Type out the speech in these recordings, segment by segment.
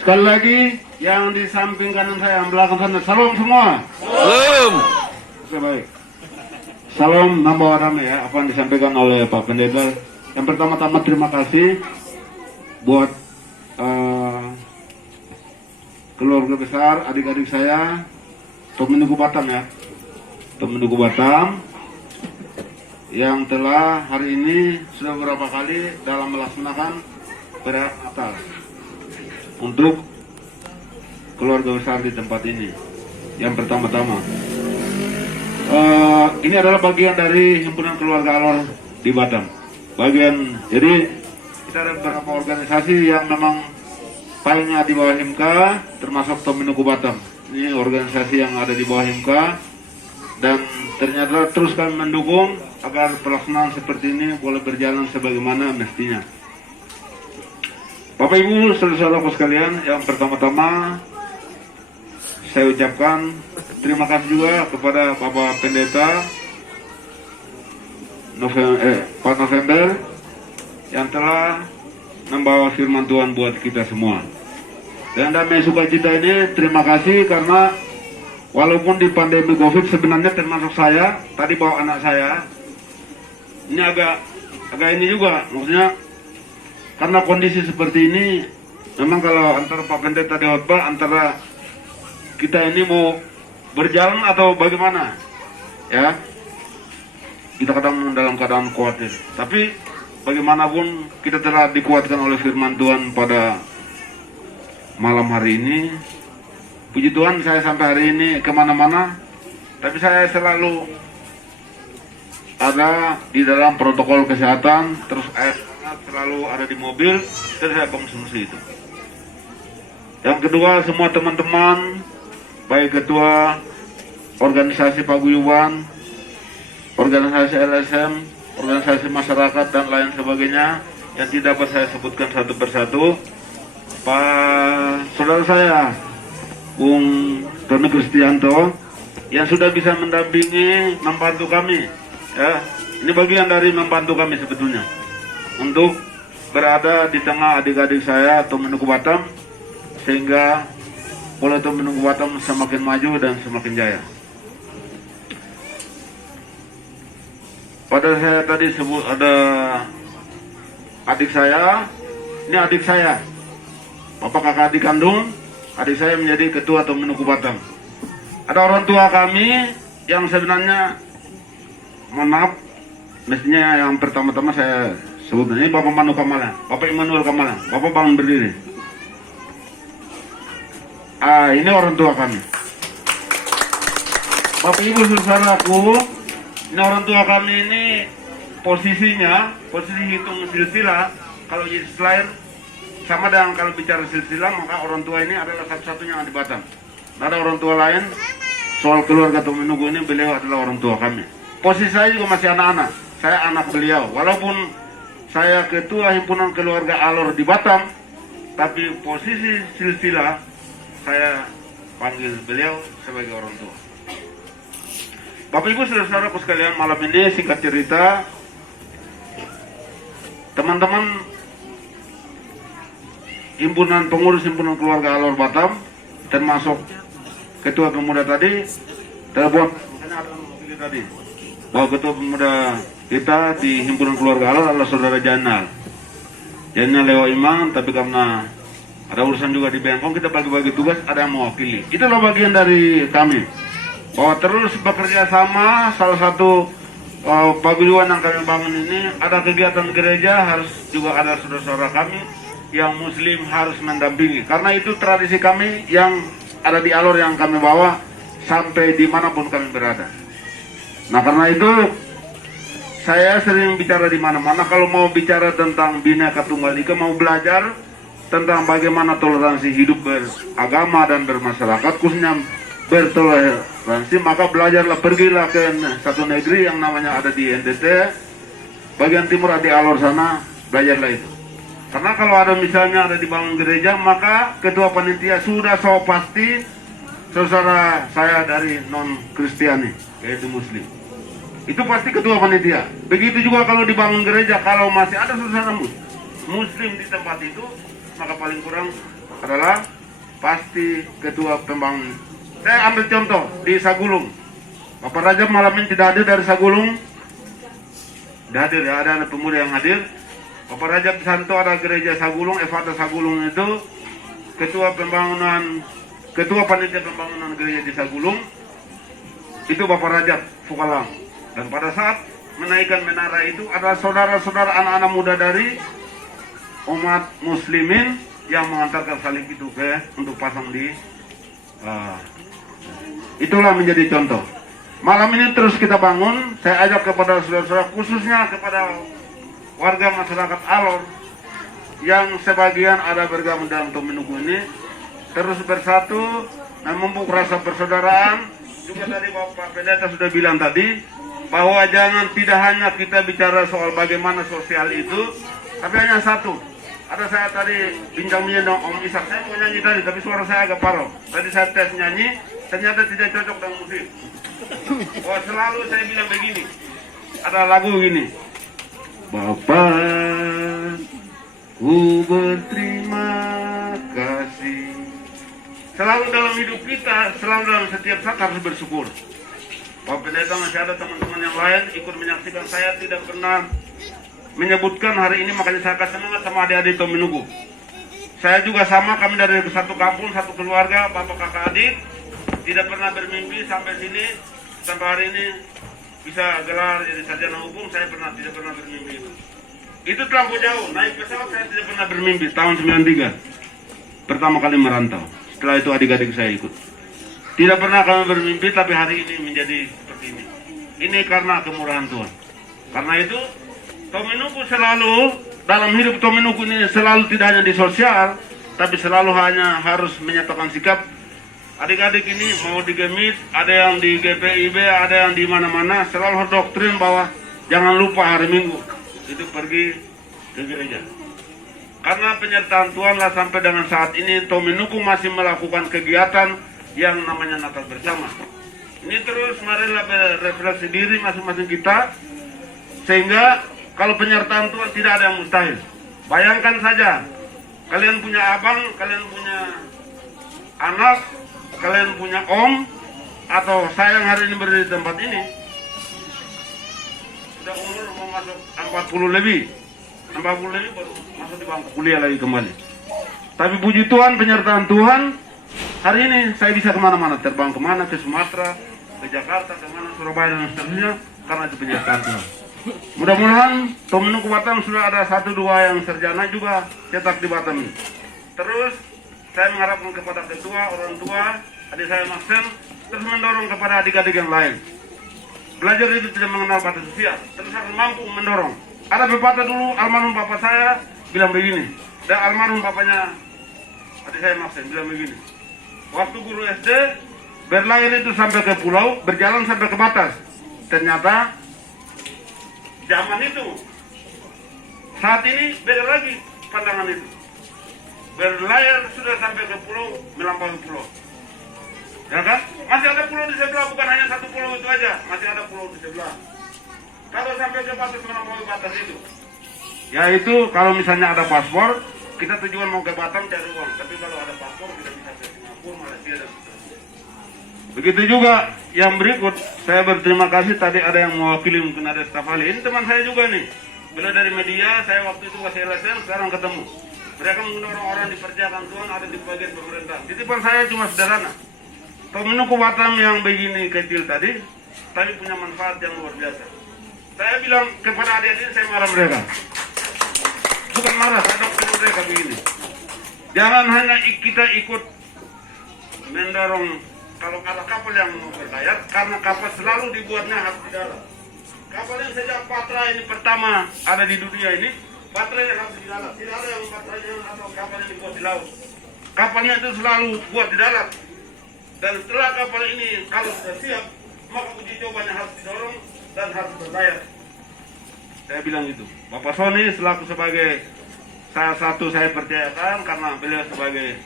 Sekali lagi, yang di samping kanan saya, yang belakang sana, salam semua. Salam. Oke, baik. Salam nambah damai ya, apa yang disampaikan oleh Pak Pendeta. Yang pertama-tama terima kasih buat keluarga besar, adik-adik saya, Tomenuku Batam ya. Tomenuku Batam yang telah hari ini sudah beberapa kali dalam melaksanakan perayaan Natal untuk keluarga besar di tempat ini. Yang pertama-tama, ini adalah bagian dari himpunan keluarga Alor di Batam. Jadi kita ada beberapa organisasi yang memang filenya di bawah HIMKA, termasuk Tomenuku Batam. Ini organisasi yang ada di bawah HIMKA, dan ternyata terus kami mendukung agar pelaksanaan seperti ini boleh berjalan sebagaimana mestinya. Bapak Ibu, saudara-saudaraku sekalian, yang pertama-tama saya ucapkan terima kasih juga kepada Bapak Pendeta Pak November yang telah membawa firman Tuhan buat kita semua. Dan damai sukacita ini terima kasih karena walaupun di pandemi COVID sebenarnya termasuk saya, tadi bawa anak saya, ini agak ini juga, maksudnya karena kondisi seperti ini, memang kalau antara Pak Pendeta di khotbah, antara kita ini mau berjalan atau bagaimana, ya, kita kadang dalam keadaan khawatir. Tapi bagaimanapun kita telah dikuatkan oleh firman Tuhan pada malam hari ini. Puji Tuhan, saya sampai hari ini kemana-mana, tapi saya selalu ada di dalam protokol kesehatan, terus selalu ada di mobil, dan saya konsumsi itu. Yang kedua, semua teman-teman, baik ketua organisasi paguyuban, organisasi LSM, organisasi masyarakat, dan lain sebagainya, yang tidak dapat saya sebutkan satu persatu, Pak saudara saya, Bung Tony Kristianto, yang sudah bisa mendampingi, membantu kami, ya, ini bagian dari membantu kami sebetulnya, untuk berada di tengah adik-adik saya Tomenuku Batam, sehingga boleh Tomenuku Batam semakin maju dan semakin jaya. Pada saya tadi sebut ada adik saya, ini adik saya, bapak kakak adik kandung, adik saya menjadi ketua Tomenuku Batam. Ada orang tua kami yang sebenarnya, mohon maaf, mestinya yang pertama-tama saya sebut, ini Bapak Manu Kamala, Bapak Immanuel Kamala, Bapak bangun berdiri. Ini orang tua kami. Bapak Ibu saudaraku, ini orang tua kami ini posisinya, posisi hitung silsilah, kalau jadi selain sama dengan kalau bicara silsilah, maka orang tua ini adalah satu-satunya yang di Batam. Tidak ada orang tua lain. Soal keluarga Tomenuku ini, beliau adalah orang tua kami. Posisi saya juga masih anak-anak. Saya anak beliau. Walaupun saya ketua himpunan keluarga Alor di Batam, tapi posisi silsilah saya panggil beliau sebagai orang tua. Bapak Ibu saudara-saudaraku sekalian, malam ini singkat cerita, teman-teman himpunan pengurus himpunan keluarga Alor Batam, termasuk ketua pemuda tadi, telepon, makanya ada mobil tadi, bahwa ketua pemuda kita di himpunan keluarga Alor adalah saudara Janal Leo Imam, tapi karena ada urusan juga di Bengkong, kita bagi-bagi tugas, ada yang mewakili. Itulah bagian dari kami, bahwa terus bekerja sama. Salah satu paguyuban yang kami bangun ini, ada kegiatan gereja, harus juga ada saudara-saudara kami yang muslim harus mendampingi, karena itu tradisi kami yang ada di Alor yang kami bawa sampai dimanapun kami berada. Nah, karena itu saya sering bicara di mana-mana kalau mau bicara tentang Bhinneka Tunggal Ika, mau belajar tentang bagaimana toleransi hidup beragama dan bermasyarakat, khususnya bertoleransi, maka belajarlah, pergilah ke satu negeri yang namanya ada di NTT bagian timur, di Alor sana, belajarlah itu. Karena kalau ada misalnya ada dibangun gereja, maka ketua panitia sudah so pasti saudara saya dari non-Kristiani, yaitu Muslim. Itu pasti ketua panitia. Begitu juga kalau dibangun gereja, kalau masih ada saudara Muslim di tempat itu, maka paling kurang adalah pasti ketua pembangunan. Saya ambil contoh di Sagulung. Bapak Rajab malam ini tidak hadir dari Sagulung. Tidak hadir ya, ada pemuda yang hadir. Bapak Rajab Santo ada gereja Sagulung, Evata Sagulung itu ketua pembangunan, ketua panitia pembangunan gereja di Sagulung. Itu Bapak Rajab Fukalang. Dan pada saat menaikkan menara itu adalah saudara-saudara anak-anak muda dari umat muslimin yang mengantarkan salib itu untuk pasang di itulah menjadi contoh. Malam ini terus kita bangun. Saya ajak kepada saudara-saudara, khususnya kepada warga masyarakat Alor yang sebagian ada bergabung dalam Tominuku ini, terus bersatu dan memupuk rasa persaudaraan. Juga tadi Bapak Pendeta sudah bilang tadi bahwa jangan tidak hanya kita bicara soal bagaimana sosial itu, tapi hanya satu. Ada saya tadi bincang-bincang dengan Om Ishak, saya mau nyanyi tadi, tapi suara saya agak parau. Tadi saya tes nyanyi, ternyata tidak cocok dengan musik. Oh, selalu saya bilang begini, ada lagu gini. Bapak, ku berterima kasih. Selalu dalam hidup kita, selalu dalam setiap saat harus bersyukur. Bapak Pendeta masih ada teman-teman yang lain ikut menyaksikan, saya tidak pernah menyebutkan hari ini, makanya saya kasih semangat sama adik-adik Tominuku. Saya juga sama, kami dari satu kampung, satu keluarga, bapak kakak adik, tidak pernah bermimpi sampai sini, sampai hari ini bisa gelar jadi sarjana hukum. Saya tidak pernah bermimpi itu. Itu terlampau jauh. Naik pesawat saya tidak pernah bermimpi. Tahun 93 pertama kali merantau. Setelah itu adik-adik saya ikut. Tidak pernah kami bermimpi, tapi hari ini menjadi seperti ini. Ini karena kemurahan Tuhan. Karena itu Tominuku selalu dalam hidup Tominuku ini selalu tidak hanya di sosial, tapi selalu hanya harus menyatakan sikap. Adik-adik ini mau di Gemit, ada yang di GPIB, ada yang di mana-mana, selalu doktrin bahwa jangan lupa hari Minggu itu pergi ke gereja. Karena penyertaan Tuhan lah sampai dengan saat ini Tominuku masih melakukan kegiatan yang namanya Natal bersama. Ini terus marilah berefleksi diri masing-masing kita, sehingga kalau penyertaan Tuhan tidak ada yang mustahil. Bayangkan saja, kalian punya abang, kalian punya anak, kalian punya om, atau saya yang hari ini berdiri di tempat ini sudah umur mau masuk 40 lebih baru masuk di bangku kuliah lagi kembali. Tapi puji Tuhan, penyertaan Tuhan, hari ini saya bisa kemana-mana, terbang kemana, ke Sumatera, ke Jakarta, kemana, Surabaya dan seterusnya, karena itu penyertaan Tuhan. Mudah-mudahan Tominuku Batam sudah ada 1-2 yang sarjana juga cetak di Batam ini. Terus saya mengharapkan kepada ketua, orang tua, adik saya Maksen, terus mendorong kepada adik-adik yang lain. Belajar itu tidak mengenal batas usia, terus harus mampu mendorong. Ada pepatah dulu, almarhum bapak saya bilang begini, dan almarhum bapaknya adik saya Maksen bilang begini. Waktu guru SD, berlayar itu sampai ke pulau, berjalan sampai ke batas. Ternyata zaman itu, saat ini beda lagi pandangan itu. Berlayar sudah sampai ke pulau, melampaui pulau. Ya kan? Masih ada pulau di sebelah, bukan hanya satu pulau itu aja. Masih ada pulau di sebelah. Kalau sampai ke batas, melampaui batas itu, yaitu kalau misalnya ada paspor, kita tujuan mau ke Batam cari uang. Tapi kalau ada paspor, kita bisa ke Singapura, Malaysia, dan seterusnya. Begitu juga yang berikut, saya berterima kasih tadi ada yang mewakili, mungkin ada staf ahli. Ini teman saya juga nih. Beliau dari media, saya waktu itu masih LSM, sekarang ketemu. Mereka mendorong orang diperjakan Tuhan, ada di bagian pemerintah. Titipan saya cuma sederhana. Tominuku Batam yang begini kecil tadi, tapi punya manfaat yang luar biasa. Saya bilang kepada adik-adik, saya marah mereka. Bukan marah, saya doktrin mereka begini. Jangan hanya kita ikut mendorong kalau ada kapal yang mau berlayar, karena kapal selalu dibuatnya harus di darat. Kapal yang sejak Patra ini pertama ada di dunia ini, baterai harus di darat. Tidak ada yang baterainya atau kapal yang dibuat di laut. Kapalnya itu selalu buat di darat. Dan setelah kapal ini kalau sudah siap, maka uji cobanya harus didorong dan harus berlayar. Saya bilang itu. Bapak Sony selaku sebagai salah satu saya percayakan karena beliau sebagai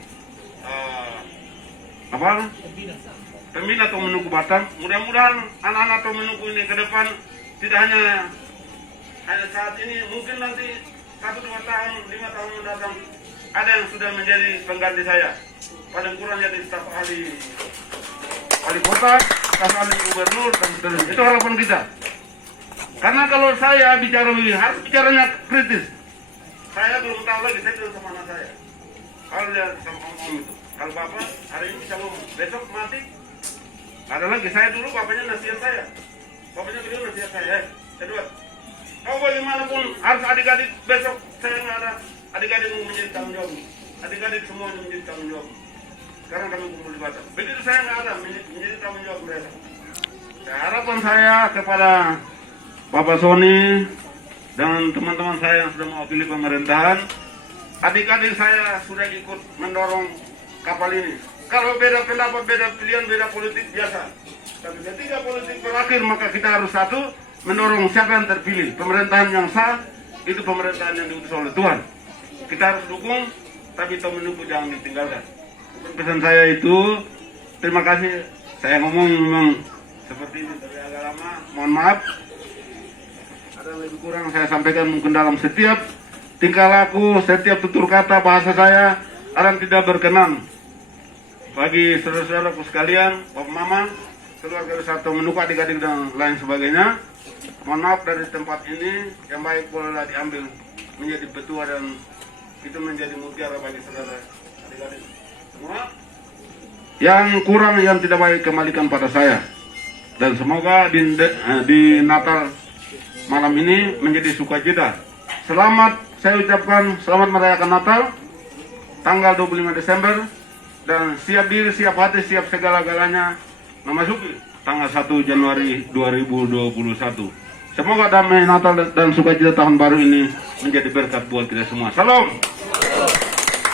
pembina Tominuku Batam. Mudah-mudahan anak-anak Tominuku ini ke depan tidak hanya saat ini, mungkin nanti 1-2 tahun, 5 tahun mendatang, ada yang sudah menjadi pengganti saya. Paling kurang jadi staf ahli wali kota, staf ahli gubernur, dan seterusnya. Itu harapan kita. Karena kalau saya bicara begini, harus bicaranya kritis. Saya belum tahu lagi, saya bilang sama anak saya. Kalau dia sama om itu, kalau bapak hari ini bisa ngomong, besok mati. Ada lagi, saya dulu bapaknya nasihat saya. Bapaknya beliau nasihat saya, Edward. Kau bagaimanapun harus adik-adik besok saya nggak ada. Adik-adik menjadi tanggung jawab. Adik-adik semuanya menjadi tanggung jawab. Sekarang kami kumpul di Batam. Begitu saya nggak ada, menjadi tanggung jawab mereka. Harapan saya kepada Bapak Sony dan teman-teman saya yang sudah mewakili pemerintahan, adik-adik saya sudah ikut mendorong kapal ini. Kalau beda pendapat, beda pilihan, beda politik biasa. Tapi ketika politik berakhir maka kita harus satu, mendorong siapa yang terpilih. Pemerintahan yang sah itu pemerintahan yang diutus oleh Tuhan. Kita harus dukung, tapi kita menunggu jangan ditinggalkan. Pesan saya itu, terima kasih. Saya ngomong memang seperti ini tapi agak lama. Mohon maaf. Ada lebih kurang saya sampaikan mungkin dalam setiap tingkah laku, setiap tutur kata bahasa saya akan tidak berkenan. Bagi saudara-saudaraku sekalian, Bapak Mama, keluarga besar mendukung adik-adik dan lain sebagainya. Mohon maaf dari tempat ini yang baik bolehlah diambil menjadi petua dan itu menjadi mutiara bagi saudara adik-adik semua. Yang kurang yang tidak baik kembalikan pada saya. Dan semoga di Natal malam ini menjadi sukacita. Selamat, saya ucapkan selamat merayakan Natal tanggal 25 Desember dan siap diri, siap hati, siap segala-galanya memasuki tanggal 1 Januari 2021. Semoga damai Natal dan sukacita tahun baru ini menjadi berkat buat kita semua. Salam.